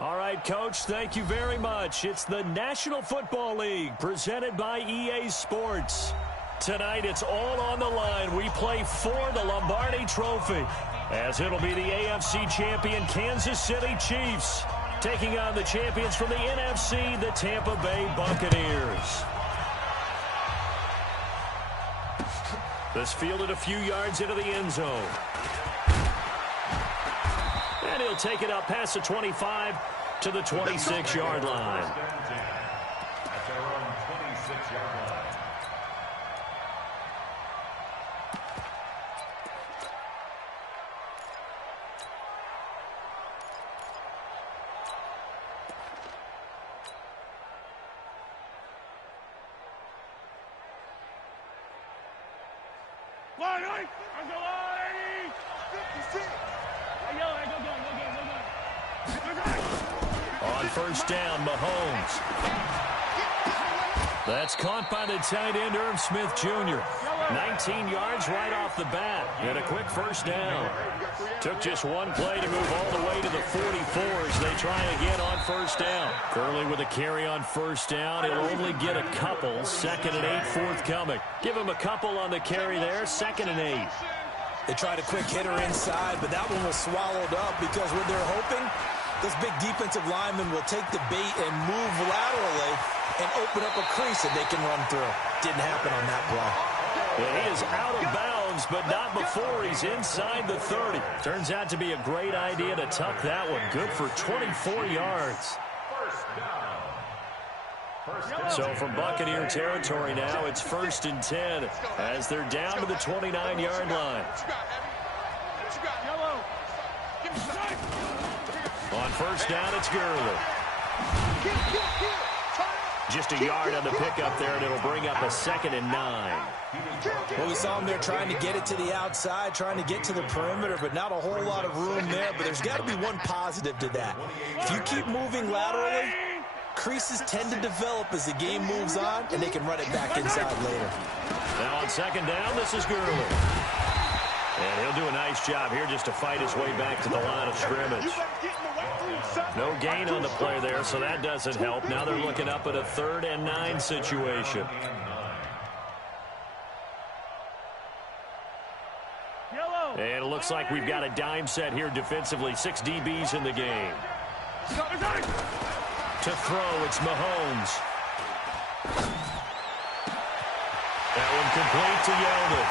All right, Coach, thank you very much. It's the National Football League presented by EA Sports. Tonight, it's all on the line. We play for the Lombardi Trophy, as it'll be the AFC champion Kansas City Chiefs taking on the champions from the NFC, the Tampa Bay Buccaneers. This fielded a few yards into the end zone. And he'll take it up past the 25 to the 26-yard line. At their own 26-yard line. On first down, Mahomes. That's caught by the tight end, Irv Smith Jr. 19 yards right off the bat, and a quick first down. Took just one play to move all the way to the 44 as they try again on first down. Curley with a carry on first down. He'll only get a couple. 2nd and 8 forthcoming. Give him a couple on the carry there. 2nd and 8. They tried a quick hitter inside, but that one was swallowed up because what they're hoping, this big defensive lineman will take the bait and move laterally and open up a crease that they can run through. Didn't happen on that play. Well, he is out of bounds, but not before he's inside the 30. Turns out to be a great idea to tuck that one. Good for 24 yards. So from Buccaneer territory now, it's 1st and 10 as they're down to the 29-yard line. On first down, it's Gurley. Just a yard on the pickup there, and it'll bring up a 2nd and 9. Well, we saw him there trying to get it to the outside, trying to get to the perimeter, but not a whole lot of room there. But there's got to be one positive to that. If you keep moving laterally, creases tend to develop as the game moves on, and they can run it back inside later. Now on 2nd down, this is Gurley. And he'll do a nice job here just to fight his way back to the line of scrimmage. No gain on the play there, so that doesn't help. Now they're looking up at a 3rd and 9 situation. And it looks like we've got a dime set here defensively. 6 DBs in the game. To throw, it's Mahomes. That one complete to Yeldon.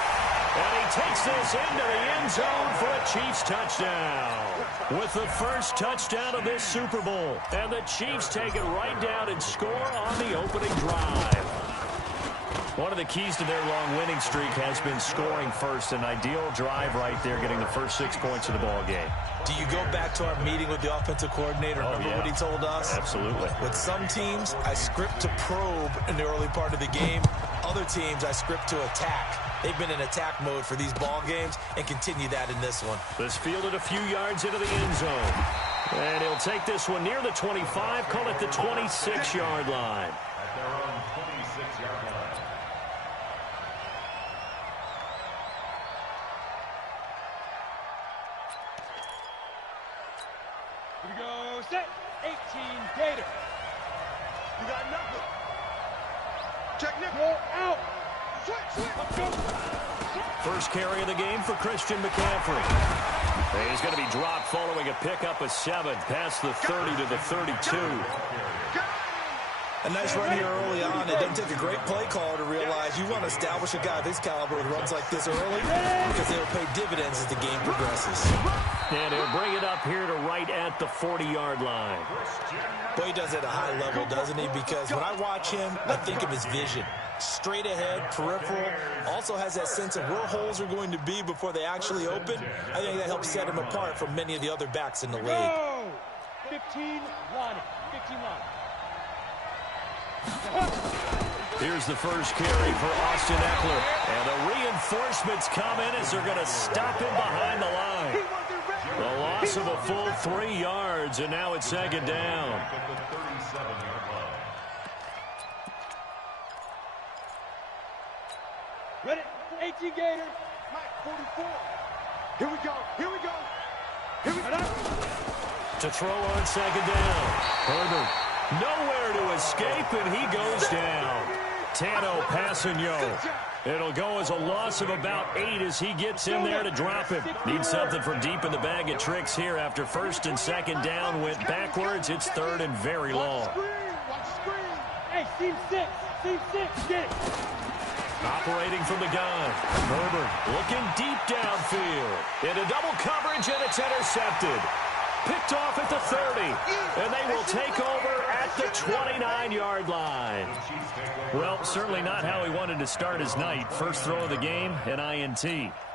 And he takes this into the end zone for a Chiefs touchdown. With the first touchdown of this Super Bowl. And the Chiefs take it right down and score on the opening drive. One of the keys to their long winning streak has been scoring first. An ideal drive right there, getting the first 6 points of the ball game. Do you go back to our meeting with the offensive coordinator? Remember what he told us? Absolutely. With some teams, I script to probe in the early part of the game. Other teams, I script to attack. They've been in attack mode for these ball games and continue that in this one. This fielded a few yards into the end zone. And he'll take this one near the 25, call it the 26-yard line. At their own 26-yard line. Here we go, set, 18, Gator. You got nothing. Check nickel, out. First carry of the game for Christian McCaffrey. And he's going to be dropped following a pickup of 7 past the 30 to the 32. A nice run here early on. It doesn't take a great play caller to realize you want to establish a guy of this caliber with runs like this early because they'll pay dividends as the game progresses. And he'll bring it up here to right at the 40-yard line. Boy, he does it at a high level, doesn't he? Because when I watch him, I think of his vision. Straight ahead, peripheral, also has that sense of where holes are going to be before they actually open. I think that helps set him apart from many of the other backs in the league. 15 line, 15 line. Here's the first carry for Austin Eckler. And the reinforcements come in as they're going to stop him behind the line. The loss of a full 3 yards, and now it's 2nd down. Ready? 18 Gator. Mike, 44. Here we go. Here we go. Here we go. To throw on second down. Herbert nowhere to escape, and he goes down. Tano passing yo. It'll go as a loss of about 8 as he gets in there to drop him. Needs something from deep in the bag of tricks here after first and second down went backwards. It's third and very long. Hey, team 6, get it. Operating from the gun. Herbert looking deep downfield. Into double coverage, and it's intercepted. Picked off at the 30, and they will take over at the 29-yard line. Well, certainly not how he wanted to start his night. First throw of the game, an INT.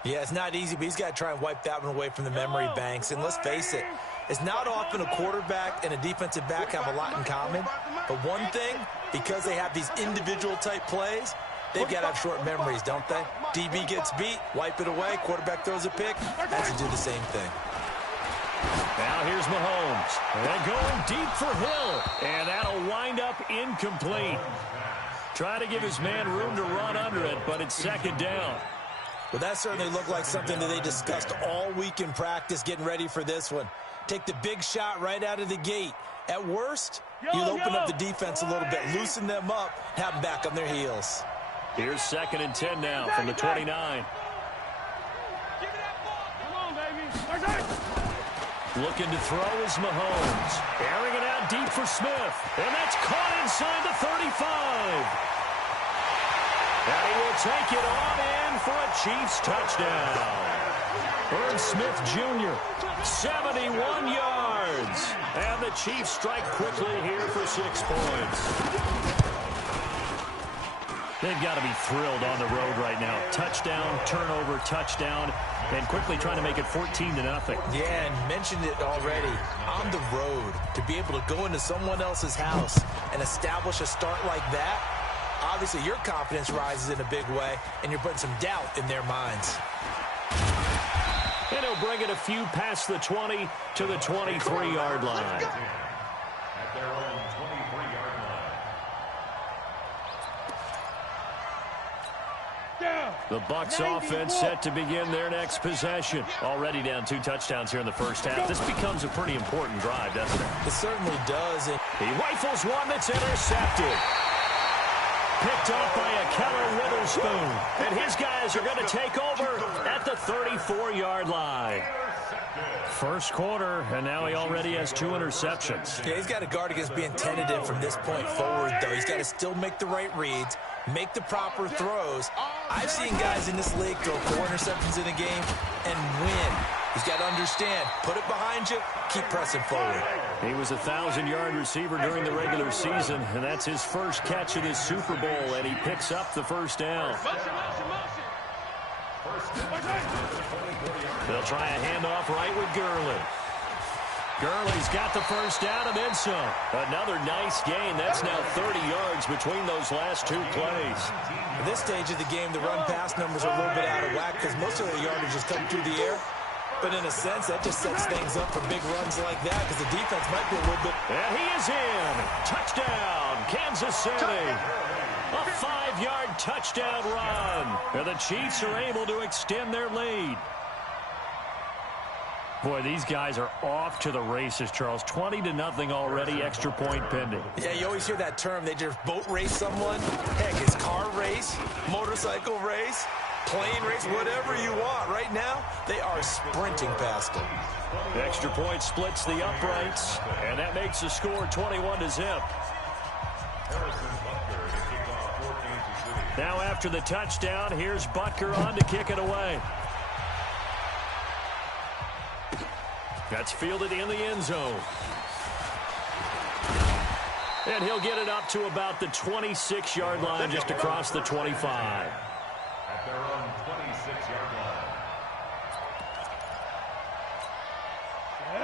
Yeah, it's not easy, but he's got to try and wipe that one away from the memory banks. And let's face it, it's not often a quarterback and a defensive back have a lot in common. But one thing, because they have these individual-type plays, they've got to have short memories, don't they? DB gets beat, wipe it away, quarterback throws a pick, has to do the same thing. Now here's Mahomes. And going deep for Hill. And that'll wind up incomplete. Trying to give his man room to run under it, but it's second down. Well, that certainly looked like something that they discussed all week in practice getting ready for this one. Take the big shot right out of the gate. At worst, you'll open up the defense a little bit, loosen them up, have them back on their heels. Here's second and 10 now from the 29. Looking to throw is Mahomes. Airing it out deep for Smith. And that's caught inside the 35. And he will take it on in for a Chiefs touchdown. Irv Smith Jr., 71 yards. And the Chiefs strike quickly here for 6 points. They've got to be thrilled on the road right now. Touchdown, turnover, touchdown, and quickly trying to make it 14-0. Yeah, and mentioned it already. On the road, to be able to go into someone else's house and establish a start like that, obviously your confidence rises in a big way, and you're putting some doubt in their minds. And he'll bring it a few past the 20 to the 23-yard line. At their own 23-yard line. The Bucs offense set to begin their next possession. Already down 2 touchdowns here in the first half. This becomes a pretty important drive, doesn't it? It certainly does. He rifles one that's intercepted. Picked off by a Keller Witherspoon. And his guys are going to take over at the 34-yard line. First quarter, and now he already has 2 interceptions. Yeah, he's got to guard against being tentative from this point forward, though. He's got to still make the right reads, make the proper throws. I've seen guys in this league throw 4 interceptions in a game and win. He's got to understand, put it behind you, keep pressing forward. He was a 1,000-yard receiver during the regular season, and that's his first catch of this Super Bowl, and he picks up the first down. They'll try a handoff right with Gurley. Gurley's got the first down and then some. Another nice gain. That's now 30 yards between those last 2 plays. At this stage of the game, the run-pass numbers are a little bit out of whack because most of the yardage is coming through the air. But in a sense, that just sets things up for big runs like that because the defense might be a little bit... And he is in. Touchdown, Kansas City. A 5-yard touchdown run. And the Chiefs are able to extend their lead. Boy, these guys are off to the races, Charles. 20-0 already, extra point pending. Yeah, you always hear that term. They just boat race someone. Heck, it's car race, motorcycle race, plane race, whatever you want. Right now, they are sprinting past them. Extra point splits the uprights, and that makes the score 21-0. Now after the touchdown, here's Butker on to kick it away. That's fielded in the end zone. And he'll get it up to about the 26-yard line, just across the 25. At their own 26-yard line.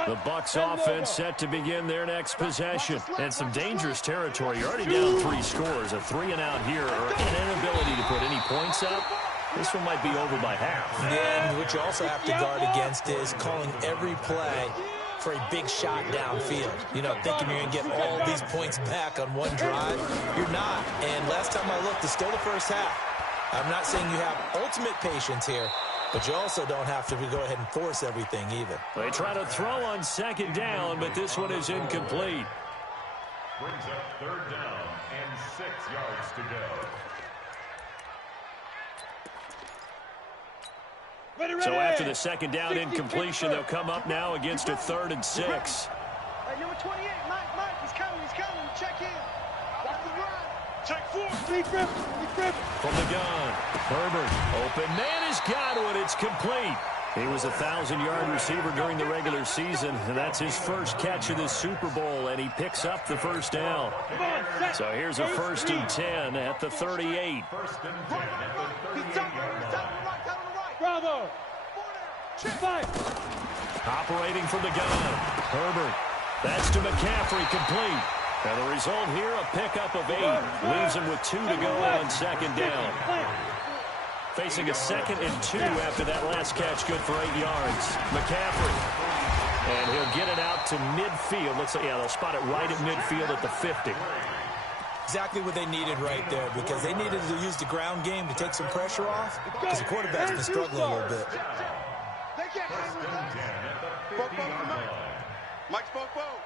The Bucs offense set to begin their next possession. And some dangerous territory. You're already down 3 scores. A 3-and-out here, or an inability to put any points up. This one might be over by half. Yeah, and what you also have to guard against is calling every play for a big shot downfield. You know, thinking you're going to get all these points back on one drive. You're not. And last time I looked, it's still the first half. I'm not saying you have ultimate patience here, But you also don't have to go ahead and force everything either. They try to throw on second down, but this one is incomplete. Brings up third down and 6 yards to go. So after the second down incompletion, they'll come up now against a 3rd and 6. Hey, number 28, Mike, he's coming. Check in. Watch the run. Check 4. Lee Griffin. From the gun, Herbert, open man has got it. It's complete. He was a 1,000-yard receiver during the regular season, and that's his first catch of this Super Bowl, and he picks up the first down. So here's a 1st and 10 at the 38. First and 10 at the 38-yard line. Bravo. Operating from the gun, Herbert. That's to McCaffrey, complete. And the result here, a pickup of 8. Leaves him with 2 to go on second down. Facing a 2nd and 2 after that last catch, good for 8 yards. McCaffrey. And he'll get it out to midfield. Looks like, yeah, they'll spot it right at midfield at the 50. Exactly what they needed right there, because they needed to use the ground game to take some pressure off, because the quarterback's been struggling a little bit. They can't hang with us. Mike's Bobo.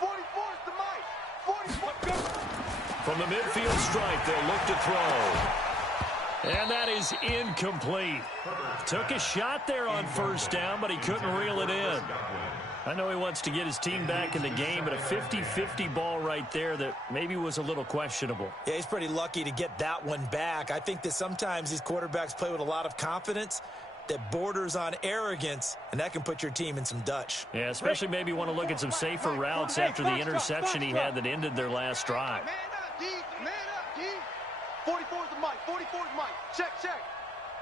44 is the Mike. 44. From the midfield stripe, they'll look to throw. And that is incomplete. Took a shot there on first down, but he couldn't reel it in. I know he wants to get his team back in the game, but a 50-50 ball right there that maybe was a little questionable. Yeah, he's pretty lucky to get that one back. I think that sometimes these quarterbacks play with a lot of confidence that borders on arrogance, and that can put your team in some Dutch. Yeah, especially maybe want to look at some safer routes after the interception he had that ended their last drive. Man up, D. Man up, D. 44 is the Mike. 44 is Mike. Check.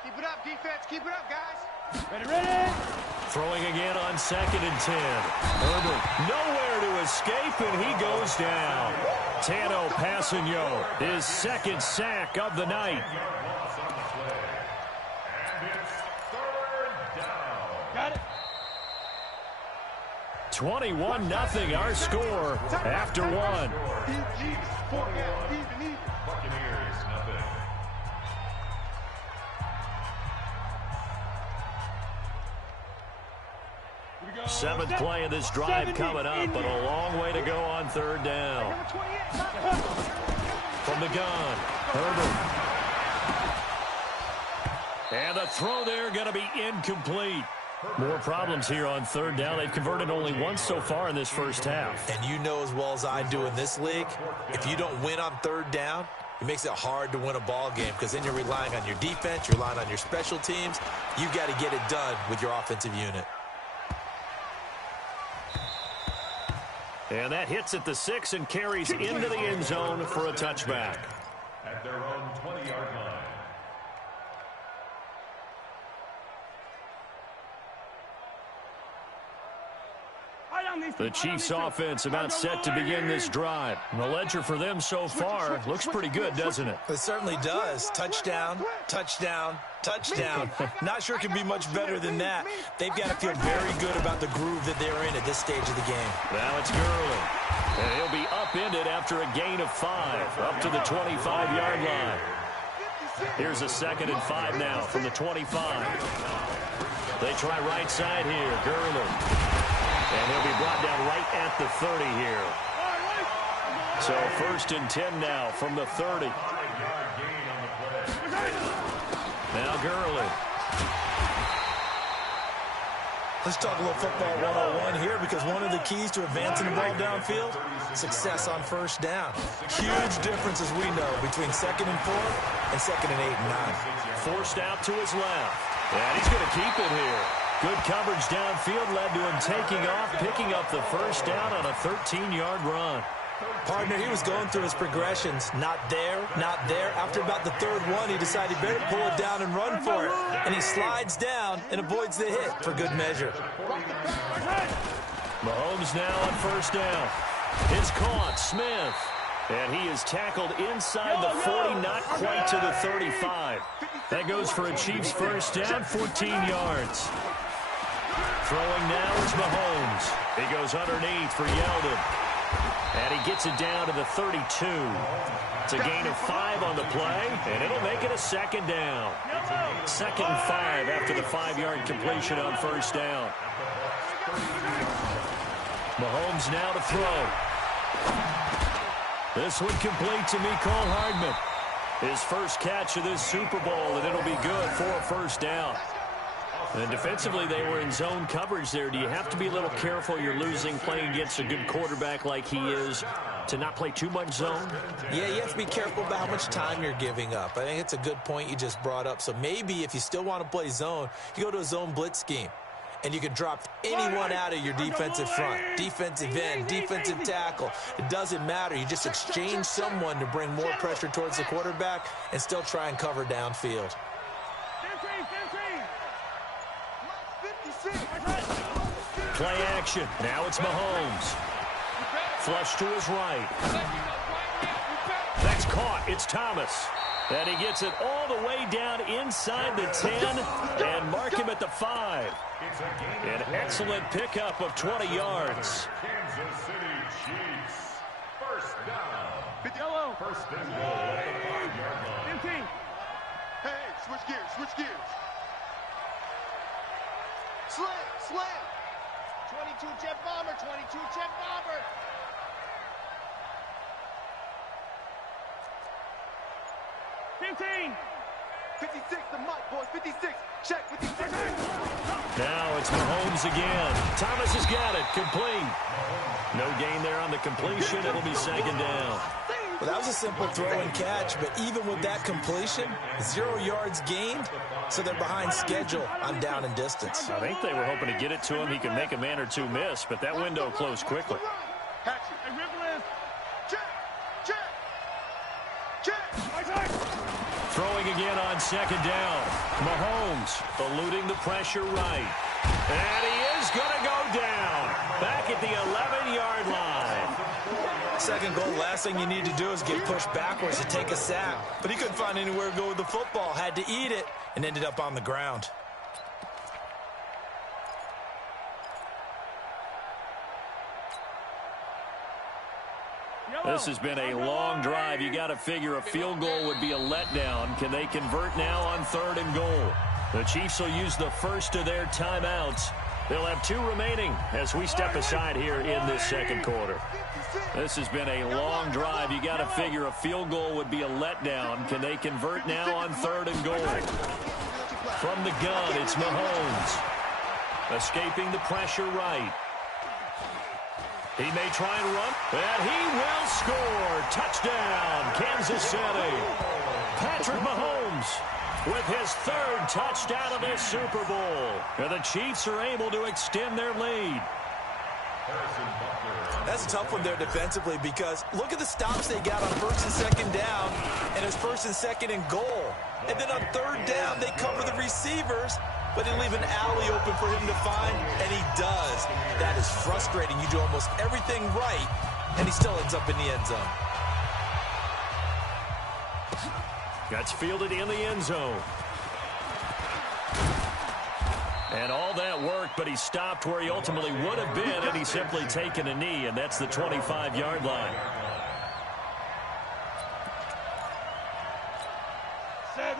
Keep it up, defense. Keep it up, guys. Ready. Throwing again on 2nd and 10. Herbert nowhere to escape, and he goes down. Tano Passanio, his 2nd sack of the night. Got it. 21-0 our score after one. Buccaneers, nothing. Seventh play of this drive coming up, but a long way to go on 3rd down. From the gun, Herbert. And the throw there going to be incomplete. More problems here on 3rd down. They've converted only once so far in this first half. And you know as well as I do in this league, if you don't win on 3rd down, it makes it hard to win a ball game, because then you're relying on your defense, you're relying on your special teams. You've got to get it done with your offensive unit. And that hits at the 6 and carries into the end zone for a touchback. At their own 20-yard line. The Chiefs offense about set to begin this drive. The ledger for them so far looks pretty good, doesn't it? It certainly does. Touchdown, touchdown, touchdown. Not sure it can be much better than that. They've got to feel very good about the groove that they're in at this stage of the game. Now it's Gurley. And he'll be upended after a gain of 5, up to the 25-yard line. Here's a 2nd and 5 now from the 25. They try right side here, Gurley. And he'll be brought down right at the 30 here. So 1st and 10 now from the 30. Now Gurley. Let's talk a little football 101 here, because one of the keys to advancing the ball downfield, success on 1st down. Huge difference, as we know, between 2nd and 4 and 2nd and 8 and 9. Forced out to his left. And he's going to keep it here. Good coverage downfield led to him taking off, picking up the 1st down on a 13-yard run. Partner, he was going through his progressions. Not there, not there. After about the 3rd one, he decided he better pull it down and run for it. And he slides down and avoids the hit for good measure. Mahomes now on 1st down. It's caught, Smith. And he is tackled inside the 40, not quite to the 35. That goes for a Chiefs 1st down, 14 yards. Throwing now is Mahomes. He goes underneath for Yeldon. And he gets it down to the 32. It's a gain of 5 on the play, and it'll make it a second down. 2nd and 5 after the 5-yard completion on first down. Mahomes now to throw. This one complete to Mecole Hardman. His first catch of this Super Bowl, and it'll be good for a first down. And defensively, they were in zone coverage there. Do you have to be a little careful? You're losing playing against a good quarterback like he is to not play too much zone? Yeah, you have to be careful about how much time you're giving up. I think it's a good point you just brought up. So maybe if you still want to play zone, you go to a zone blitz scheme. And you can drop anyone out of your defensive front, defensive end, defensive tackle. It doesn't matter. You just exchange someone to bring more pressure towards the quarterback and still try and cover downfield. Play action. Now it's Mahomes. Flush to his right. That's caught. It's Thomas. And he gets it all the way down inside the 10 and mark him at the 5. An excellent pickup of 20 yards. Kansas City Chiefs. First down. First and goal at the 5-yard line. Hey, switch gears, switch gears. Slam. 22 jet bomber, 22 jet bomber. Fifteen. 56, the mic, boys, 56. Check, 56. Now it's Mahomes again. Thomas has got it. Complete. No gain there on the completion. It'll be second down. Well, that was a simple throw and catch, but even with that completion, 0 yards gained, so they're behind schedule on down and distance. I think they were hoping to get it to him. He could make a man or two miss, but that window closed quickly. Throwing again on second down. Mahomes eluding the pressure right. And he is going to go down. Back at the 11-yard line. Second goal, last thing you need to do is get pushed backwards to take a sack. But he couldn't find anywhere to go with the football. Had to eat it and ended up on the ground. This has been a long drive. You got to figure a field goal would be a letdown. Can they convert now on 3rd and goal? The Chiefs will use the first of their timeouts. They'll have 2 remaining as we step aside here in this second quarter. This has been a long drive. You got to figure a field goal would be a letdown. Can they convert now on 3rd and goal? From the gun, it's Mahomes. Escaping the pressure right. He may try and run, and he will score. Touchdown, Kansas City. Patrick Mahomes with his 3rd touchdown of this Super Bowl. And the Chiefs are able to extend their lead. That's a tough one there defensively because look at the stops they got on 1st and 2nd down, and it's 1st and 2nd and goal. And then on 3rd down, they cover the receivers, but they leave an alley open for him to find, and he does. That is frustrating. You do almost everything right, and he still ends up in the end zone. Gets fielded in the end zone. And all that work, but he stopped where he ultimately would have been, and he's simply taken a knee, and that's the 25-yard line.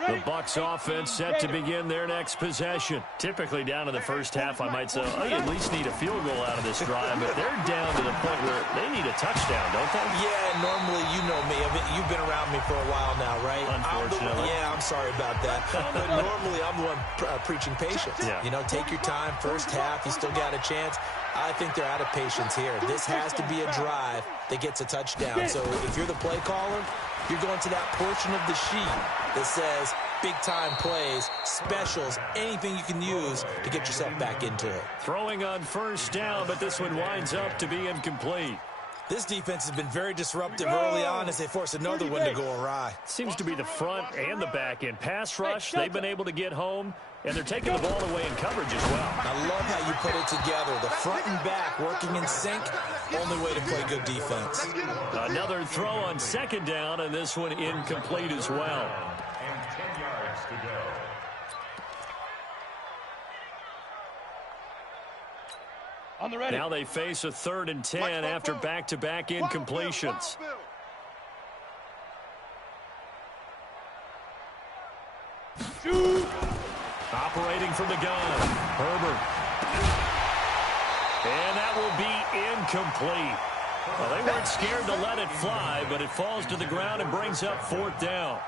The Bucs offense set to begin their next possession. Typically down in the first half, I might say, oh, you at least need a field goal out of this drive, but they're down to the point where they need a touchdown, don't they? Yeah, normally, you know me. You've been around me for a while now, right? Unfortunately. I'm sorry about that. But normally, I'm the one preaching patience. Yeah. You know, take your time. First half, you still got a chance. I think they're out of patience here. This has to be a drive that gets a touchdown. So if you're the play caller, you're going to that portion of the sheet that says big-time plays, specials, anything you can use to get yourself back into it. Throwing on first down, but this one winds up to be incomplete. This defense has been very disruptive early on as they force another one to go awry. Seems to be the front and the back end. Pass rush, they've been able to get home, and they're taking the ball away in coverage as well. I love how you put it together. The front and back working in sync, only way to play good defense. Another throw on second down, and this one incomplete as well. And 10 yards to go. On the ready. Now they face a 3rd and 10 after back-to-back incompletions. Shoot. Operating from the gun, Herbert. And that will be incomplete. Well, they weren't scared to let it fly, but it falls to the ground and brings up 4th down.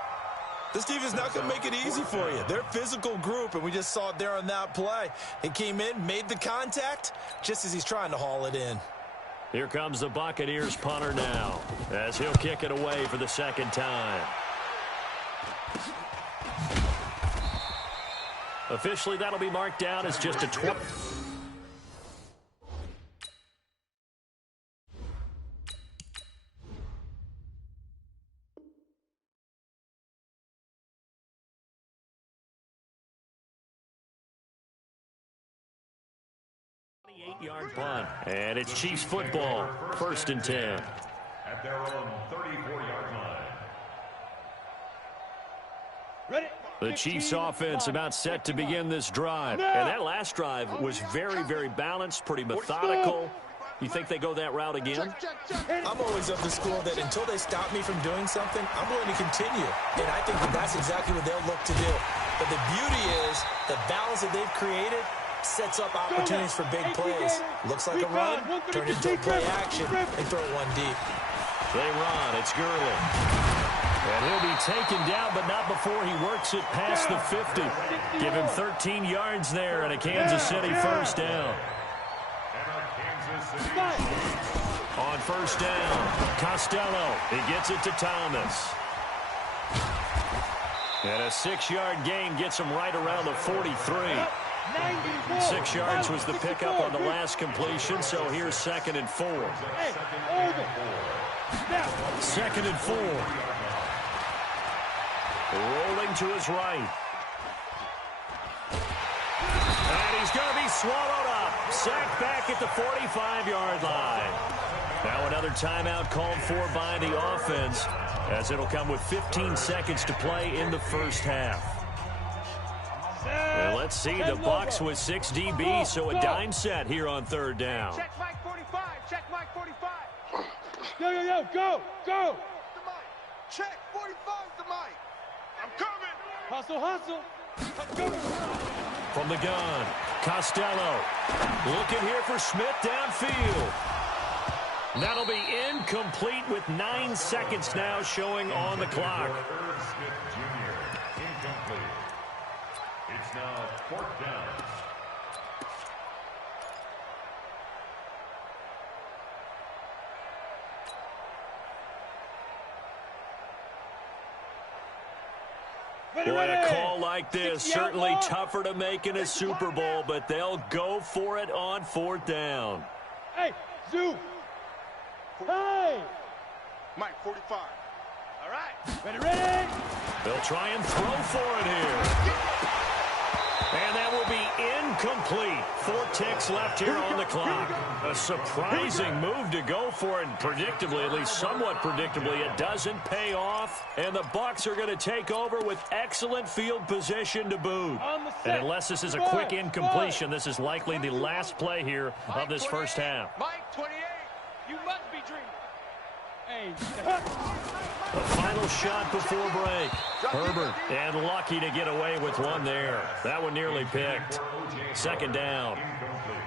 This defense is not going to make it easy for you. They're a physical group, and we just saw it there on that play. He came in, made the contact, just as he's trying to haul it in. Here comes the Buccaneers punter now, as he'll kick it away for the 2nd time. Officially, that'll be marked down as just a 20. Yard punt, and it's Chiefs football, 1st and 10. At their own 34-yard line. Ready. The Chiefs offense about set to begin this drive. And that last drive was very, very balanced, pretty methodical. You think they go that route again? I'm always of the school that until they stop me from doing something, I'm going to continue. And I think that that's exactly what they'll look to do. But the beauty is the balance that they've created sets up opportunities for big plays. Looks like a run, turn it into a play action, and throw one deep. They run. It's Gurley. And he'll be taken down, but not before he works it past the 50. Give him 13 yards there and a Kansas City 1st down. On 1st down, Costello. He gets it to Thomas. And a 6-yard gain gets him right around the 43. 6 yards was the pickup on the last completion, so here's 2nd and 4. 2nd and 4. Rolling to his right. And he's going to be swallowed up. Sacked back at the 45-yard line. Now another timeout called for by the offense, as it'll come with 15 seconds to play in the 1st half. And let's see, the Bucs with 6 DB, so a dime set here on 3rd down. Check Mike 45. Check Mike 45. Yo, go. The mic. Check 45 the mic. I'm coming. Hustle. Let's go. From the gun, Costello. Looking here for Smith downfield. That'll be incomplete with 9 seconds now showing on the clock. Smith Jr. incomplete. It's now 4th down. Boy, a call like this, certainly tougher to make in a Super Bowl, but they'll go for it on 4th down. Hey, Zoo. Hey. Mike 45. All right. Ready. They'll try and throw for it here. And that will be incomplete. 4 ticks left here on the clock. A surprising move to go for it. Predictably, at least somewhat predictably, it doesn't pay off. And the Bucs are going to take over with excellent field position to boot. And unless this is a quick incompletion, this is likely the last play here of this 1st half. Mike 28. You must be dreaming. Hey. The final shot before break. Herbert, and lucky to get away with one there. That one nearly picked. 2nd down. Incomplete.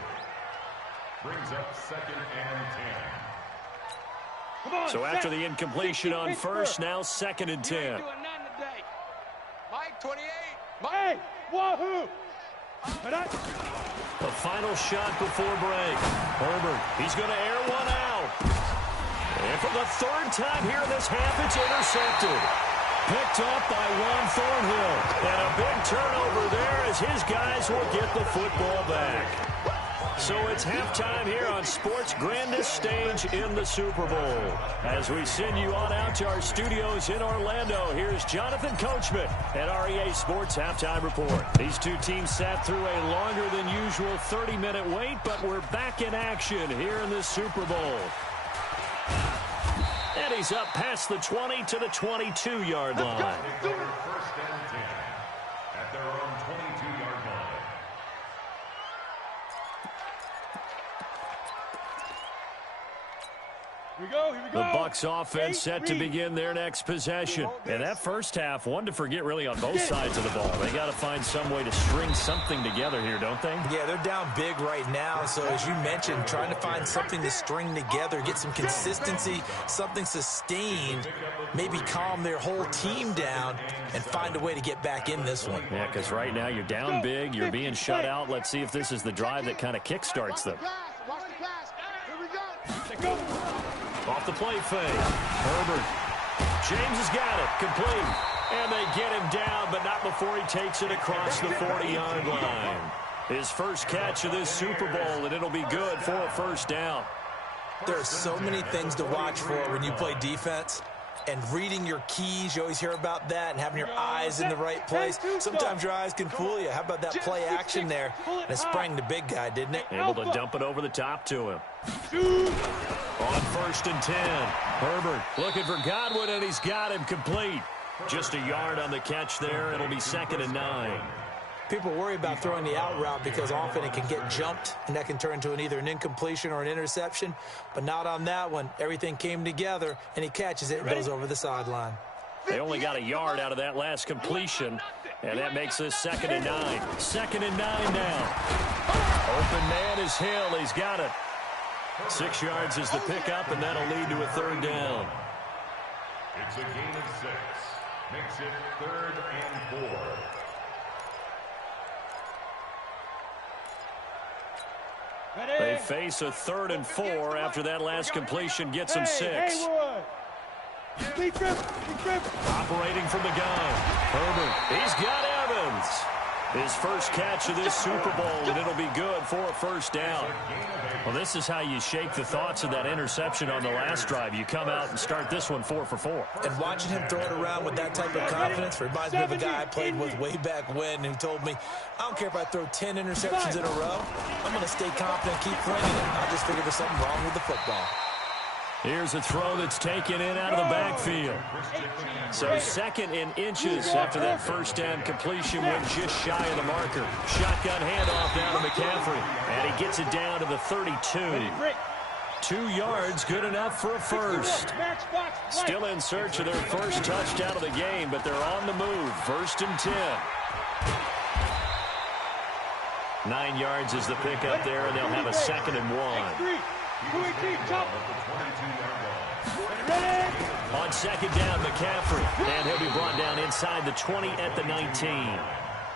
Brings up 2nd and 10. So after the incompletion on 1st, now 2nd and 10. Doing nothing today. Mike 28. Hey, wahoo! The final shot before break. Herbert, he's going to air one out. And for the 3rd time here in this half, it's intercepted. Picked up by Juan Thornhill. And a big turnover there as his guys will get the football back. So it's halftime here on sports' grandest stage in the Super Bowl. As we send you on out to our studios in Orlando, here's Jonathan Coachman at REA Sports Halftime Report. These two teams sat through a longer than usual 30-minute wait, but we're back in action here in this Super Bowl. And he's up past the 20 to the 22-yard line. 1st and 10 at their own 22-yard line. The Bucs offense set to begin their next possession. And that first half, one to forget really on both sides of the ball. They got to find some way to string something together here, don't they? Yeah, they're down big right now. So as you mentioned, trying to find something to string together, get some consistency, something sustained, maybe calm their whole team down and find a way to get back in this one. Yeah, because right now you're down big, you're being shut out. Let's see if this is the drive that kind of kickstarts them. Off the play fake. Herbert. James has got it. Complete. And they get him down, but not before he takes it across the 40-yard line. His first catch of this Super Bowl, and it'll be good for a first down. There are so many things to watch for when you play defense. And reading your keys, you always hear about that, and having your eyes in the right place. Sometimes your eyes can fool you. How about that play action there? And it sprang the big guy, didn't it? Able to dump it over the top to him. On 1st and 10. Herbert looking for Godwin, and he's got him complete. Just a yard on the catch there. It'll be 2nd and 9. People worry about throwing the out route because often it can get jumped, and that can turn into either an incompletion or an interception. But not on that one. Everything came together, and he catches it and goes over the sideline. They only got a yard out of that last completion, and that makes this 2nd and 9. 2nd and 9 now. Open man is Hill. He's got it. 6 yards is the pickup, and that'll lead to a 3rd down. It's a gain of 6. Makes it 3rd and 4. They face a 3rd and 4 after that last completion gets them 6. Operating from the gun. Herbert. He's got Evans. His first catch of this Super Bowl, and it'll be good for a first down. Well, this is how you shake the thoughts of that interception on the last drive. You come out and start this one 4 for 4. And watching him throw it around with that type of confidence reminds me of a guy I played with way back when who told me, I don't care if I throw 10 interceptions in a row. I'm going to stay confident, keep flinging it. I just figure there's something wrong with the football. Here's a throw that's taken in out of the backfield. So 2nd in inches after that first down completion went just shy of the marker. Shotgun handoff down to McCaffrey. And he gets it down to the 32. 2 yards, good enough for a first. Still in search of their first touchdown of the game, but they're on the move. 1st and 10. 9 yards is the pickup there, and they'll have a 2nd and 1. On 2nd down, McCaffrey. And he'll be brought down inside the 20 at the 19.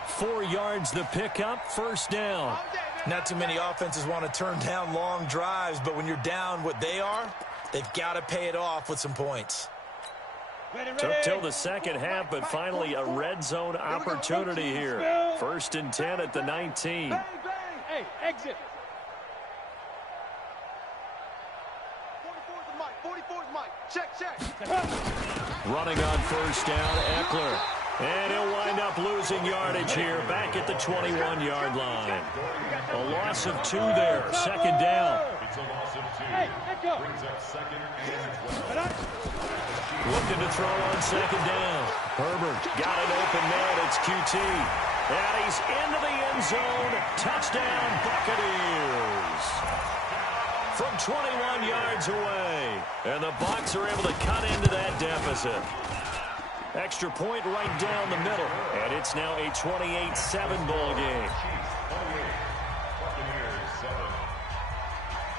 4 yards the pickup, 1st down. Not too many offenses want to turn down long drives, but when you're down what they are, they've got to pay it off with some points. Took till the second half, but finally a red zone opportunity here. 1st and 10 at the 19. Hey, exit. 44's Mike. Check. Running on 1st down, Eckler. And he'll wind up losing yardage here back at the 21-yard line. A loss of 2 there. 2nd down. It's a loss of 2. Brings up 2nd and 12. Looking to throw on 2nd down. Herbert got an open man. It's QT. And he's into the end zone. Touchdown, Buccaneers. From 21 yards away. And the Bucs are able to cut into that deficit. Extra point right down the middle. And it's now a 28-7 ball game.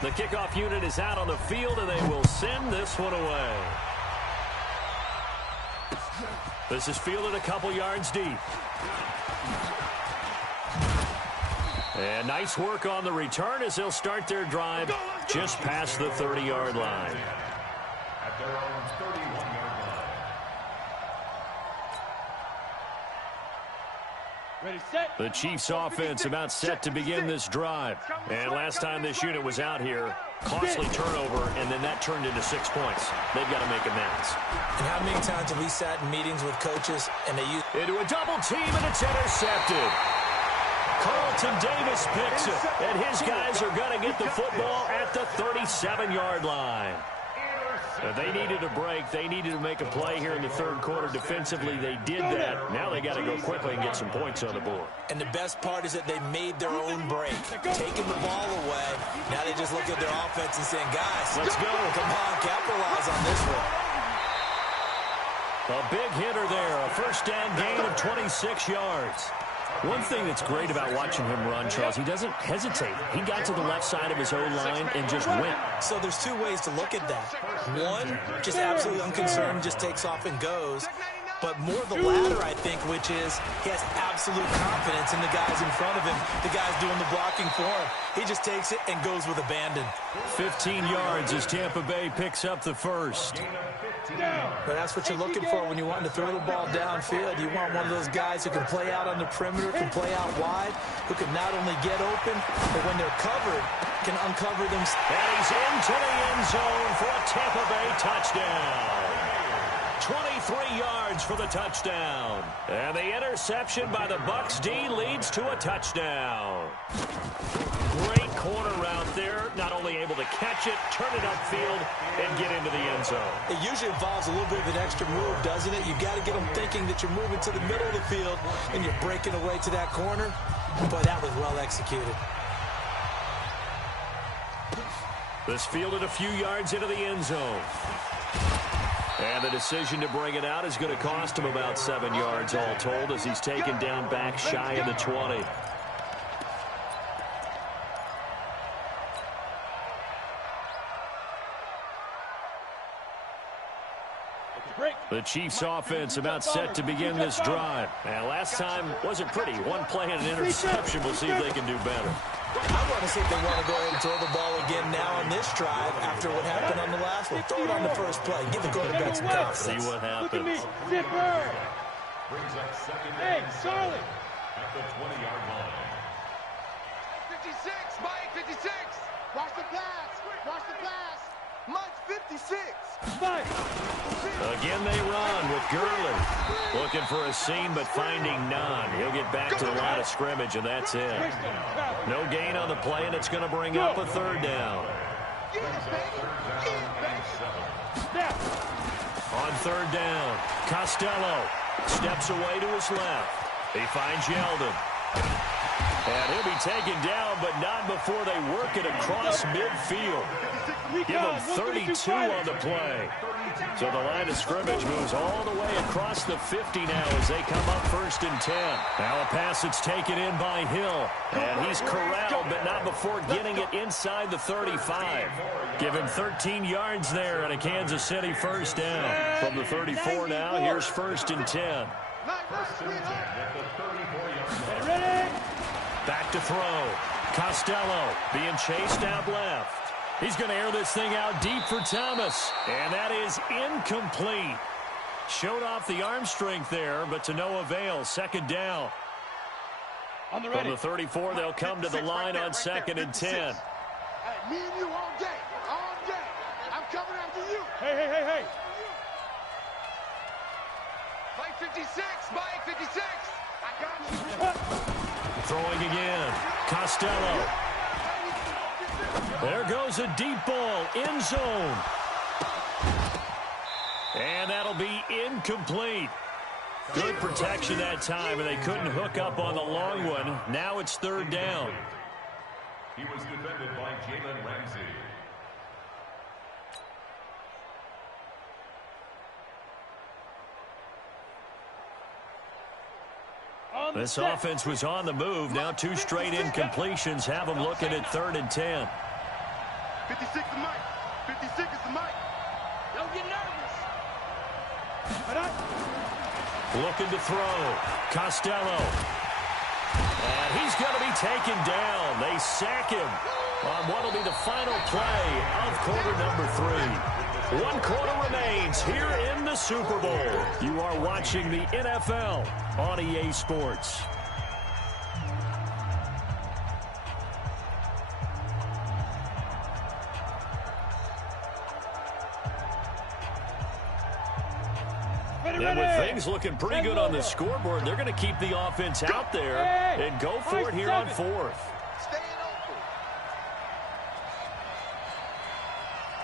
The kickoff unit is out on the field, and they will send this one away. This is fielded a couple yards deep. And nice work on the return as they'll start their drive just past the 30-yard line. At their own 31-yard line. Ready, set. The Chiefs offense about set to begin this drive. And last time this unit was out here, costly turnover, and then that turned into 6 points. They've got to make amends. And how many times have we sat in meetings with coaches and they use Into a double team, and it's intercepted. Carlton Davis picks it, and his guys are going to get the football at the 37-yard line. They needed a break. They needed to make a play here in the third quarter. Defensively, they did that. Now they got to go quickly and get some points on the board. And the best part is that they made their own break, taking the ball away. Now they just look at their offense and saying, guys, let's go. Come on, capitalize on this one. A big hitter there. A first down gain of 26 yards. One thing that's great about watching him run, Charles, he doesn't hesitate. He got to the left side of his own line and just went. So there's two ways to look at that. One, just absolutely unconcerned, just takes off and goes. But more the latter, I think, which is he has absolute confidence in the guys in front of him, the guys doing the blocking for him. He just takes it and goes with abandon. 15 yards as Tampa Bay picks up the first. But that's what you're looking for when you want to throw the ball downfield. You want one of those guys who can play out on the perimeter, can play out wide, who can not only get open, but when they're covered, can uncover them. And he's into the end zone for a Tampa Bay touchdown. 23 yards for the touchdown. And the interception by the Bucs D leads to a touchdown. Great corner route there. Not only able to catch it, turn it upfield, and get into the end zone. It usually involves a little bit of an extra move, doesn't it? You've got to get them thinking that you're moving to the middle of the field and you're breaking away to that corner. But that was well executed. This fielded a few yards into the end zone. And the decision to bring it out is going to cost him about 7 yards all told as he's taken down back shy of the 20. The Chiefs offense about set to begin this drive. And last time wasn't pretty. One play and an interception. We'll see if they can do better. I want to see if they want to go ahead and throw the ball again now on this drive after what happened on the last one. Throw it on the first play. Give the quarterback some confidence. See what happens. Look at me. Zipper. Hey, Charlie. At the 20-yard line. 56, Mike, 56. Watch the pass. Watch the pass. Mike's 56. Five. Again they run with Gurley. Looking for a seam, but finding none. He'll get back to the line of scrimmage, and that's it. No gain on the play, and it's going to bring up a third down. On third down, Costello steps away to his left. He finds Yeldon. And he'll be taken down, but not before they work it across midfield. Give him 32 on the play. So the line of scrimmage moves all the way across the 50 now as they come up 1st and 10. Now a pass that's taken in by Hill. And he's corralled, but not before getting it inside the 35. Give him 13 yards there and a Kansas City first down. From the 34 now, here's 1st and 10. Back to throw. Costello being chased out left. He's going to air this thing out deep for Thomas. And that is incomplete. Showed off the arm strength there, but to no avail. 2nd down. From the 34, they'll come to the line on 2nd and 10. Hey, me and you all day. All day. I'm coming after you. Hey. Mike 56. Mike 56. I got you. Throwing again. Costello. There goes a deep ball. End zone. And that'll be incomplete. Good protection that time, and they couldn't hook up on the long one. Now it's 3rd down. He was defended by Jalen Ramsey. This offense was on the move. Now 2 straight incompletions have them looking at 3rd and 10. 56 is Mike. 56 is the Mike. Don't get nervous. Looking to throw. Costello. And he's going to be taken down. They sack him on what will be the final play of quarter number 3. 1 quarter remains here in the Super Bowl. You are watching the NFL on EA Sports. And with things looking pretty good on the scoreboard, they're going to keep the offense out there and go for it here on 4th.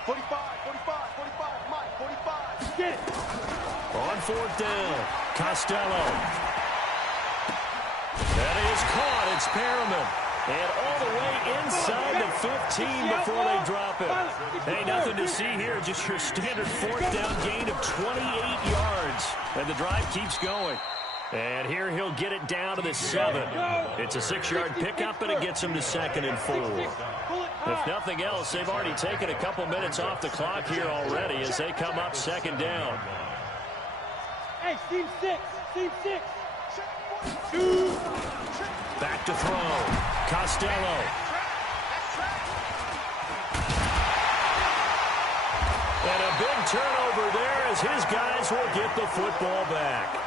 45, 45, Mike, 45. Get it. On fourth down, Costello. That is caught. It's Perriman. And all the way inside the 15 before they drop it. Hey, nothing to see here. Just your standard fourth down gain of 28 yards. And the drive keeps going. And here he'll get it down to the 7. It's a 6-yard pickup, and it gets him to 2nd and 4. If nothing else, they've already taken a couple minutes off the clock here already as they come up 2nd down. Hey, team 6. Team 6. 2. Back to throw. Costello. And a big turnover there as his guys will get the football back.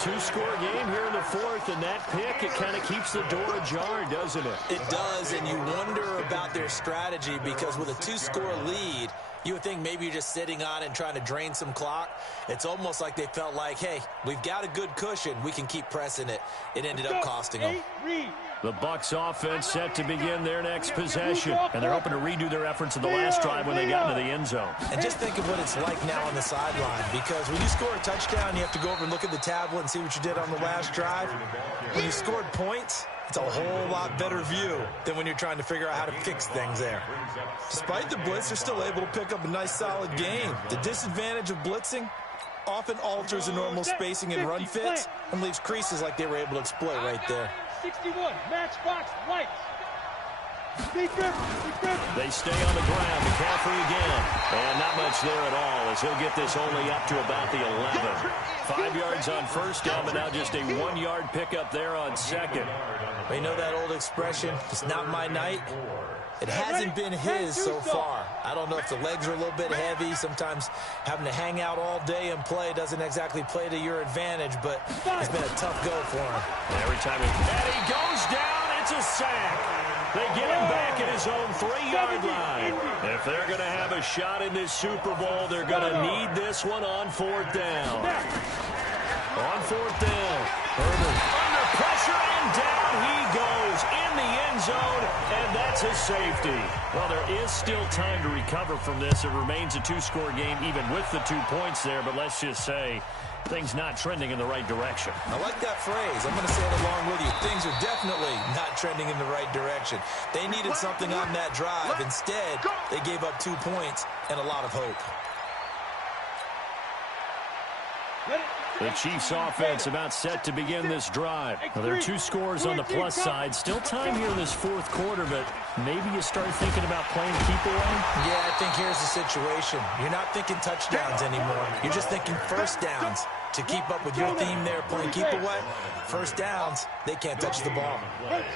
2-score game here in the 4th, and that pick, it kind of keeps the door ajar, doesn't it? It does, and you wonder about their strategy because with a 2-score lead, you would think maybe you're just sitting on it and trying to drain some clock. It's almost like they felt like, hey, we've got a good cushion. We can keep pressing it. It ended up costing them. The Bucs offense set to begin their next possession, and they're hoping to redo their efforts in the last drive when they got into the end zone. And just think of what it's like now on the sideline, because when you score a touchdown, you have to go over and look at the tablet and see what you did on the last drive. When you scored points, it's a whole lot better view than when you're trying to figure out how to fix things there. Despite the blitz, they're still able to pick up a nice, solid gain. The disadvantage of blitzing often alters the normal spacing and run fits and leaves creases like they were able to exploit right there. 61, matchbox, lights. They stay on the ground. McCaffrey again. And not much there at all as he'll get this only up to about the 11. 5 yards on first down, but now just a 1-yard pickup there on 2nd. You know that old expression, it's not my night? It hasn't been his so far. I don't know if the legs are a little bit heavy. Sometimes having to hang out all day and play doesn't exactly play to your advantage, but it's been a tough go for him. Every time he goes down, it's a sack. They get him back at his own 3-yard line. If they're going to have a shot in this Super Bowl, they're going to need this one on 4th down. On 4th down, Herbert under pressure, and down he goes in the end zone, and that's a safety. Well, there is still time to recover from this. It remains a 2-score game even with the 2 points there, but let's just say things not trending in the right direction. I like that phrase. I'm going to say it along with you. Things are definitely not trending in the right direction. They needed something on that drive. Instead, they gave up 2 points and a lot of hope. The Chiefs offense about set to begin this drive. Well, there are 2 scores on the plus side. Still time here in this 4th quarter, but maybe you start thinking about playing keep away? Yeah, I think here's the situation. You're not thinking touchdowns anymore. You're just thinking first downs. To keep up with your theme there, playing keep away, first downs, they can't touch the ball. Go. At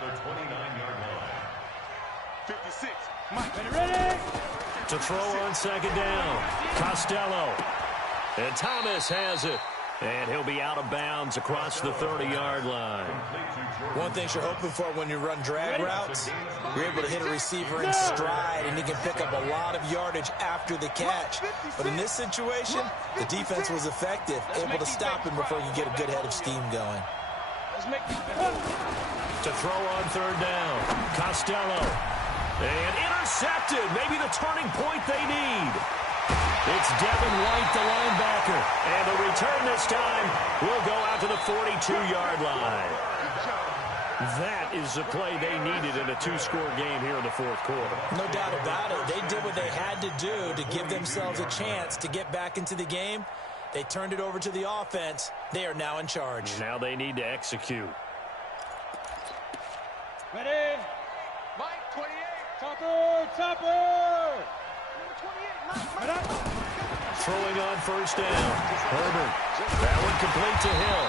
the 29-yard line. 56. Mike, ready? To throw on 2nd down, Costello. And Thomas has it. And he'll be out of bounds across the 30-yard line. One thing you're hoping for when you run drag routes, you're able to hit a receiver in stride, and he can pick up a lot of yardage after the catch. But in this situation, the defense was effective, able to stop him before you get a good head of steam going. To throw on 3rd down, Costello. And intercepted. Maybe the turning point they need. It's Devin White, the linebacker. And the return this time will go out to the 42-yard line. That is the play they needed in a 2-score game here in the 4th quarter. No doubt about it. They did what they had to do to give themselves a chance to get back into the game. They turned it over to the offense. They are now in charge. Now they need to execute. Ready? Mike, 28. Topper! Throwing on 1st down. Herbert. That one complete to Hill.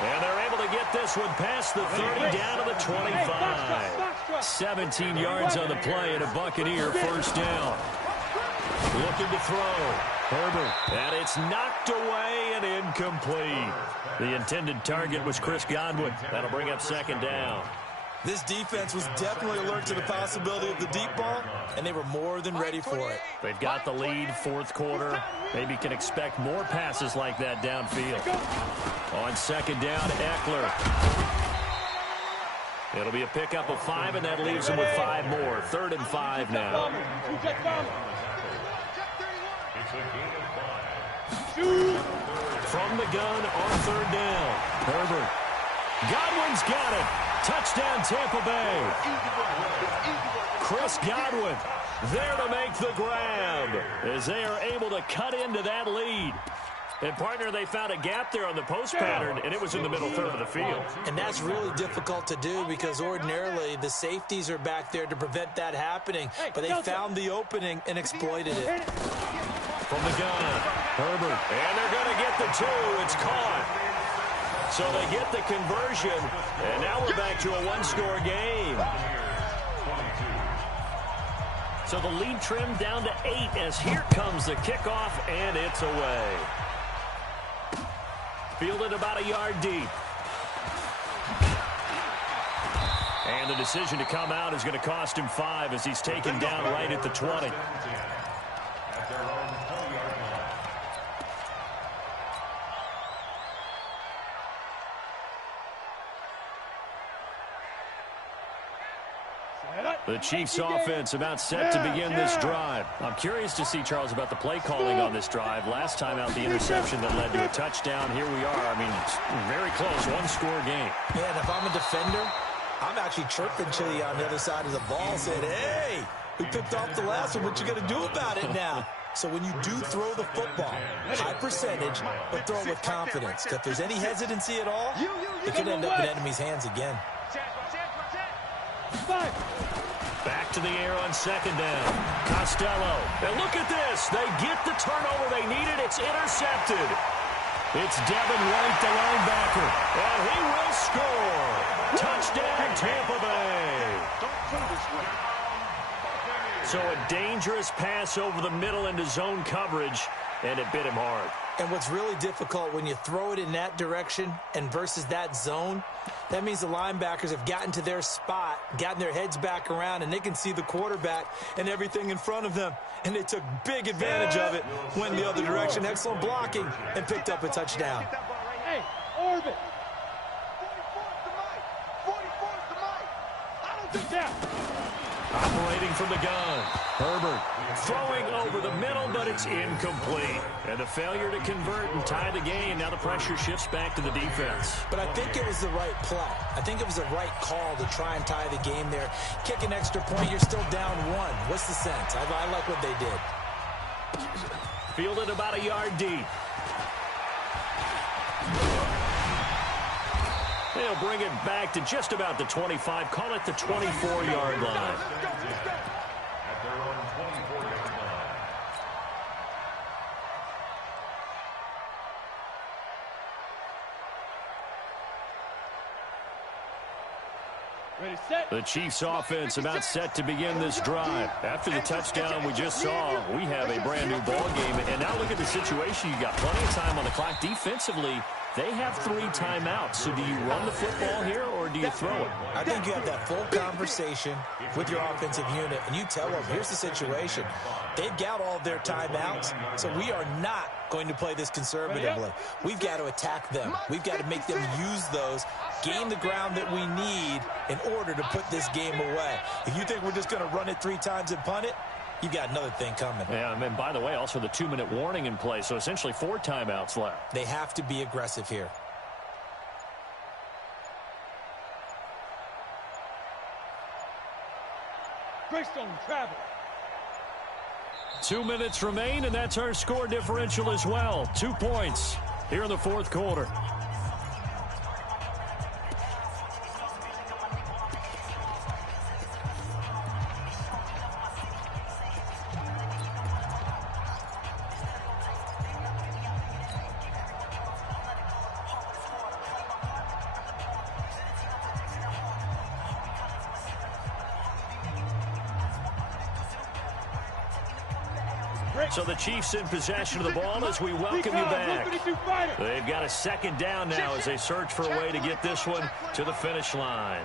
And they're able to get this one past the 30 down to the 25. 17 yards on the play and a Buccaneer 1st down. Looking to throw. Herbert. And it's knocked away and incomplete. The intended target was Chris Godwin. That'll bring up 2nd down. This defense was definitely alert to the possibility of the deep ball, and they were more than ready for it. They've got the lead, 4th quarter. Maybe can expect more passes like that downfield. On 2nd down, Eckler. It'll be a pickup of 5, and that leaves them with 5 more. 3rd and 5 now. From the gun on 3rd down. Herbert. Godwin's got it. Touchdown, Tampa Bay. Chris Godwin there to make the grab as they are able to cut into that lead. And, partner, they found a gap there on the post pattern, and it was in the middle third of the field. And that's really difficult to do because ordinarily the safeties are back there to prevent that happening. But they found the opening and exploited it. From the gun, Herbert. And they're going to get the 2. It's caught. So they get the conversion, and now we're back to a 1-score game. So the lead trimmed down to 8 as here comes the kickoff, and it's away. Fielded about a yard deep. And the decision to come out is going to cost him 5 as he's taken down right at the 20. The Chiefs offense about set to begin this drive. I'm curious to see, Charles, about the play calling on this drive. Last time out, the interception that led to a touchdown. Here we are. I mean, it's very close, 1-score game. Yeah, and if I'm a defender, I'm actually chirping to you on the other side of the ball, saying, hey, we picked off the last one. What you going to do about it now? So when you do throw the football, high percentage, but throw it with confidence. If there's any hesitancy at all, it could end up in enemy's hands again. Back to the air on 2nd down. Costello. And look at this. They get the turnover they needed. It's intercepted. It's Devin White, the linebacker. And he will score. Touchdown, Tampa Bay. So a dangerous pass over the middle into zone coverage, and it bit him hard. And what's really difficult when you throw it in that direction and versus that zone, that means the linebackers have gotten to their spot, gotten their heads back around, and they can see the quarterback and everything in front of them. And they took big advantage of it, went the other direction, excellent blocking, and picked up a touchdown. Hey, Orbit. 44's the mic. I don't think that. Operating from the gun. Herbert throwing over the middle, but it's incomplete. And the failure to convert and tie the game. Now the pressure shifts back to the defense. But I think it was the right play. I think it was the right call to try and tie the game there. Kick an extra point, you're still down 1. What's the sense? I like what they did. Fielded about a yard deep. They'll bring it back to just about the 25. Call it the 24-yard line. Ready, set. The Chiefs offense about set to begin this drive. After the touchdown we just saw, we have a brand new ball game. And now look at the situation. You got plenty of time on the clock. Defensively, they have 3 timeouts. So do you run the football here or do you throw it? I think you have that full conversation with your offensive unit, and you tell them, here's the situation. They've got all their timeouts, so we are not going to play this conservatively. We've got to attack them. We've got to make them use those, gain the ground that we need in order to put this game away. If you think we're just going to run it 3 times and punt it, you've got another thing coming. Yeah, and by the way, also the 2-minute warning in play, so essentially 4 timeouts left. They have to be aggressive here. Greystone travel. 2 minutes remain, and that's our score differential as well. 2 points here in the 4th quarter. So the Chiefs in possession of the ball as we welcome you back. They've got a 2nd down now as they search for a way to get this one to the finish line.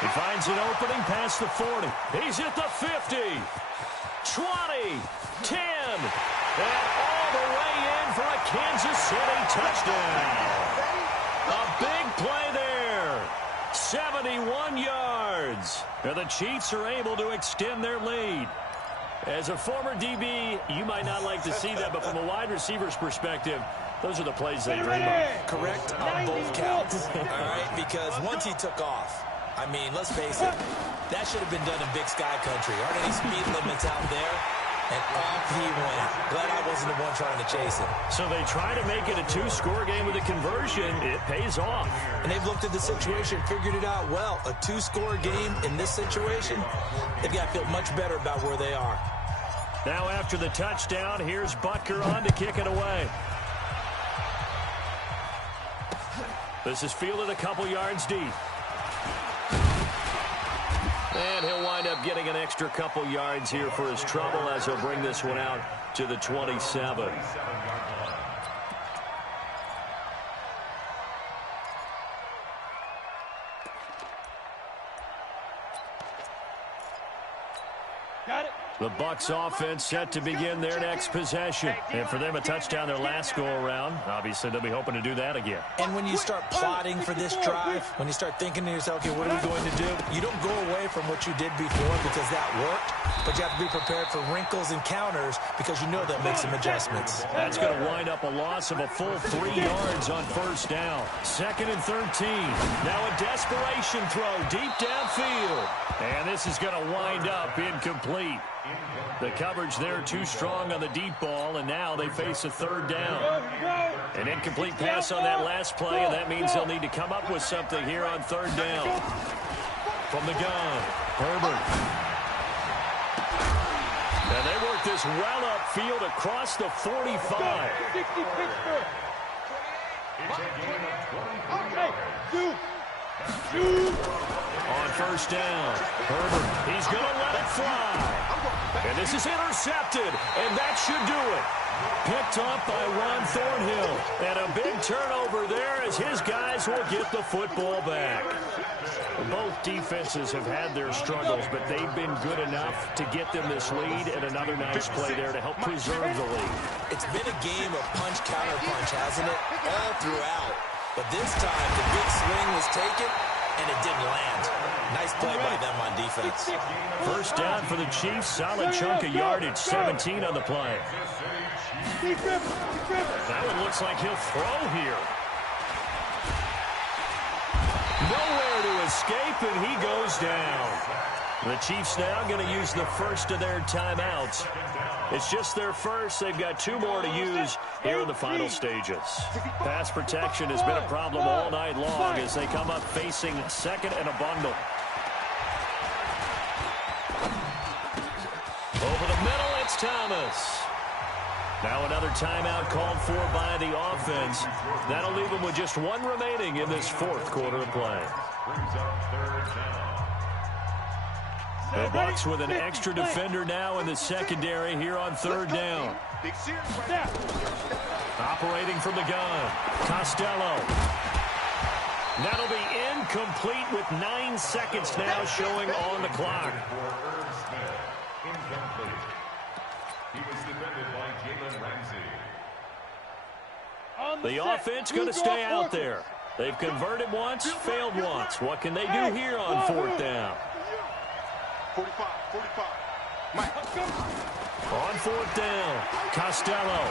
He finds an opening past the 40. He's at the 50, 20, 10, and all the way in for a Kansas City touchdown. A big play there. 71 yards. And the Chiefs are able to extend their lead. As a former DB, you might not like to see that, but from a wide receiver's perspective, those are the plays they dream of. Correct on both counts. All right, because once he took off, I mean, let's face it, that should have been done in Big Sky Country. Aren't any speed limits out there? And off he went. Glad I wasn't the one trying to chase him. So they try to make it a two-score game with a conversion. It pays off. And they've looked at the situation, figured it out well. A two-score game in this situation, they've got to feel much better about where they are. Now after the touchdown, here's Butker on to kick it away. This is fielded a couple yards deep. And he'll wind up getting an extra couple yards here for his trouble as he'll bring this one out to the 27. Got it. The Bucs offense set to begin their next possession. And for them, a touchdown their last go-around. Obviously, they'll be hoping to do that again. And when you start plotting for this drive, when you start thinking to yourself, okay, what are we going to do? You don't go away from what you did before because that worked, but you have to be prepared for wrinkles and counters because you know they'll make some adjustments. That's going to wind up a loss of a full 3 yards on first down. 2nd and 13. Now a desperation throw deep downfield. And this is going to wind up incomplete. The coverage there too strong on the deep ball, and now they face a 3rd down. An incomplete pass on that last play, and that means they'll need to come up with something here on 3rd down. From the gun, Herbert. And they work this well upfield across the 45. 60 Pittsburgh. On first down, Herbert, he's going to let it fly. And this is intercepted, and that should do it. Picked up by Ron Thornhill. And a big turnover there as his guys will get the football back. Both defenses have had their struggles, but they've been good enough to get them this lead, and another nice play there to help preserve the lead. It's been a game of punch-counter-punch, hasn't it? All throughout. But this time, the big swing was taken, and it didn't land. Nice play by them on defense. First down for the Chiefs. Solid chunk of yardage. 17 on the play. That one looks like he'll throw here. Nowhere to escape, and he goes down. The Chiefs now going to use the first of their timeouts. It's just their first. They've got 2 more to use here in the final stages. Pass protection has been a problem all night long as they come up facing 2nd and a bundle. Over the middle, it's Thomas. Now another timeout called for by the offense. That'll leave them with just 1 remaining in this 4th quarter of play. The Bucs with an extra defender now in the secondary here on 3rd down. Operating from the gun, Costello. That'll be incomplete with 9 seconds now showing on the clock. The offense going to stay out there. They've converted once, failed once. What can they do here on 4th down? 45. On 4th down, Costello.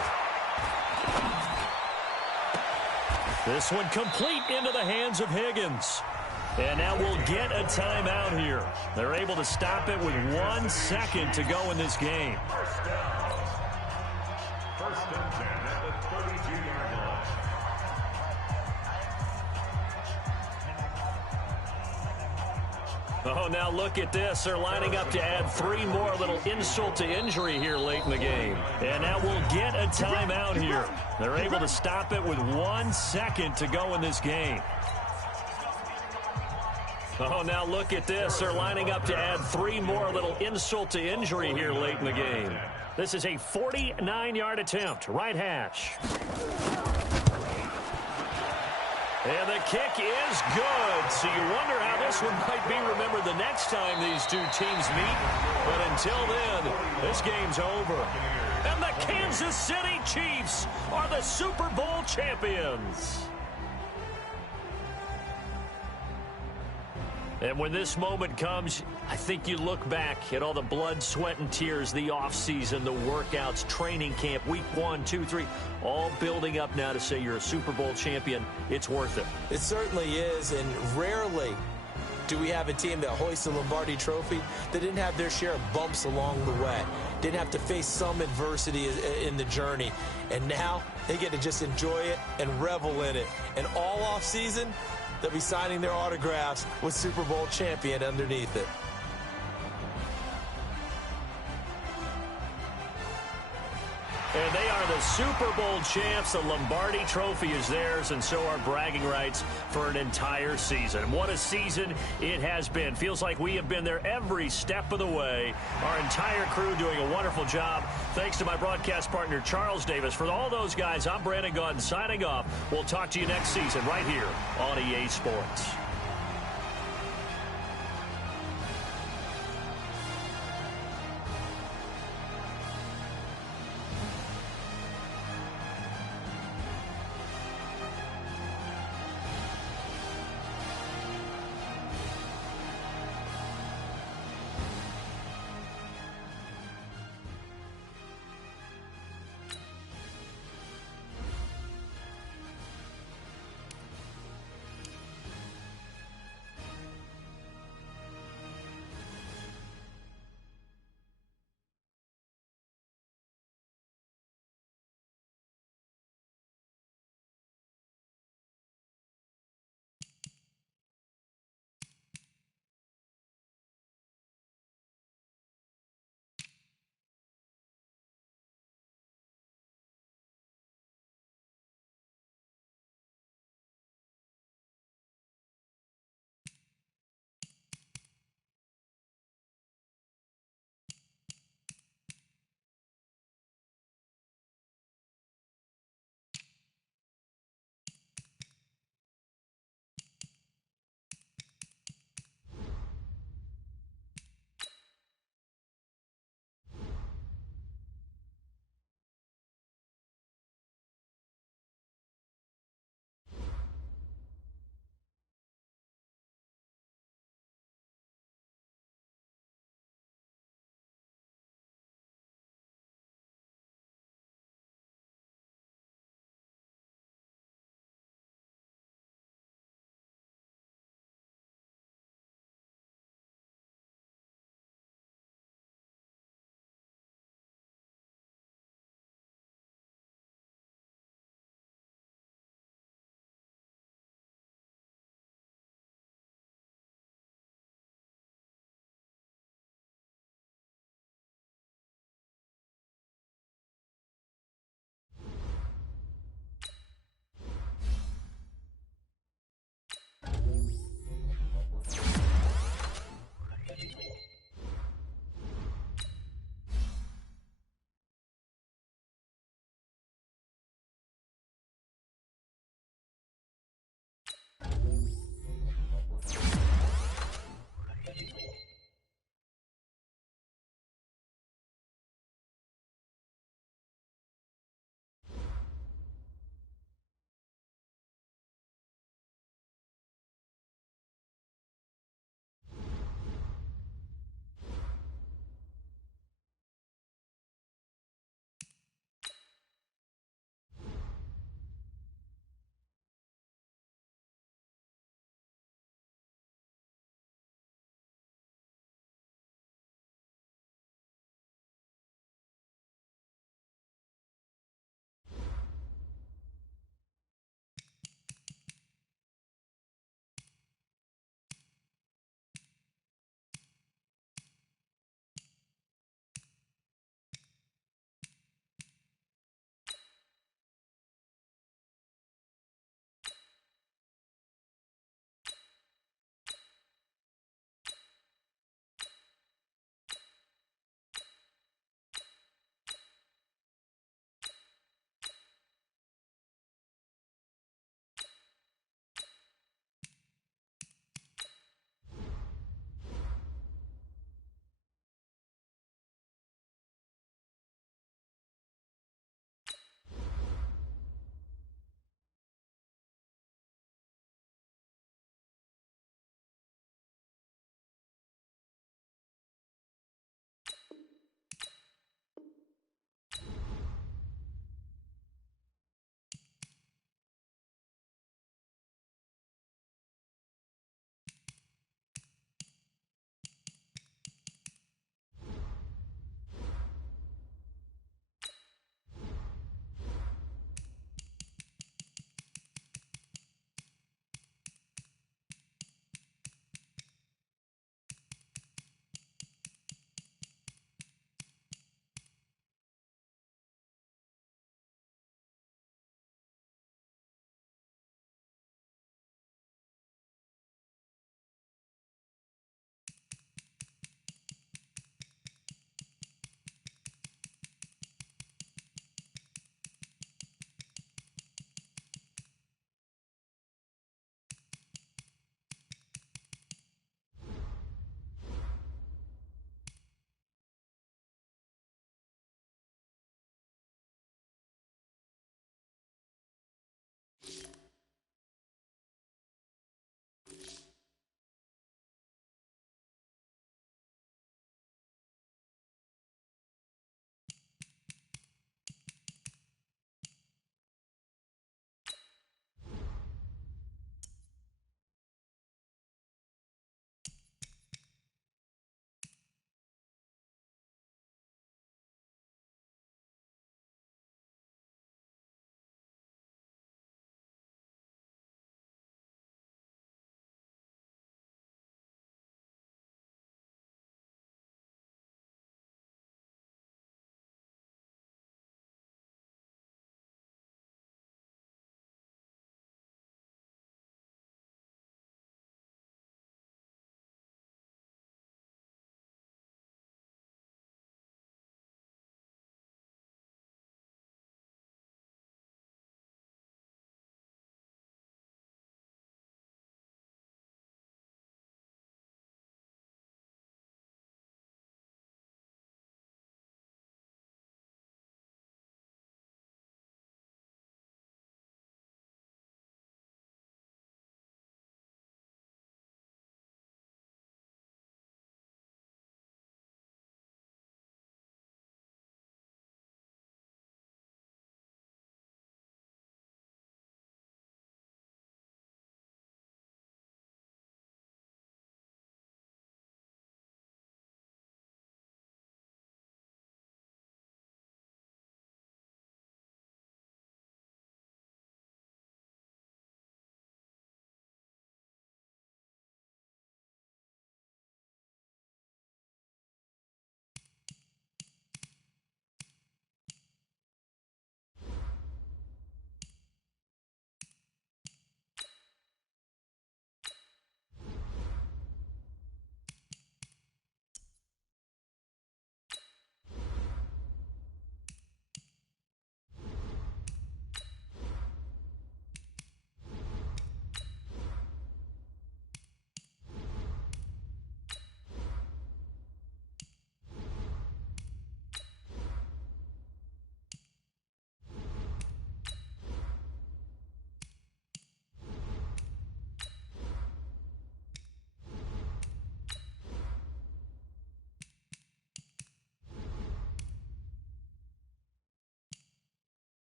This one complete into the hands of Higgins. And now we'll get a timeout here. They're able to stop it with 1 second to go in this game. First and 10 at the 32-yard line. Oh, now look at this. They're lining up to add 3 more. A little insult to injury here late in the game. And now we'll get a timeout here. They're able to stop it with 1 second to go in this game. Oh, now look at this. They're lining up to add 3 more. A little insult to injury here late in the game. This is a 49-yard attempt. Right hash. And the kick is good. So you wonder how this one might be remembered the next time these 2 teams meet. But until then, this game's over. And the Kansas City Chiefs are the Super Bowl champions. And when this moment comes, I think you look back at all the blood, sweat, and tears, the offseason, the workouts, training camp, week 1, 2, 3, all building up now to say you're a Super Bowl champion. It's worth it. It certainly is, and rarely do we have a team that hoists the Lombardi Trophy that didn't have their share of bumps along the way, didn't have to face some adversity in the journey, and now they get to just enjoy it and revel in it. And all offseason, they'll be signing their autographs with Super Bowl champion underneath it. And they are the Super Bowl champs. The Lombardi Trophy is theirs, and so are bragging rights for an entire season. What a season it has been. Feels like we have been there every step of the way. Our entire crew doing a wonderful job. Thanks to my broadcast partner, Charles Davis. For all those guys, I'm Brandon Gaudin signing off. We'll talk to you next season right here on EA Sports.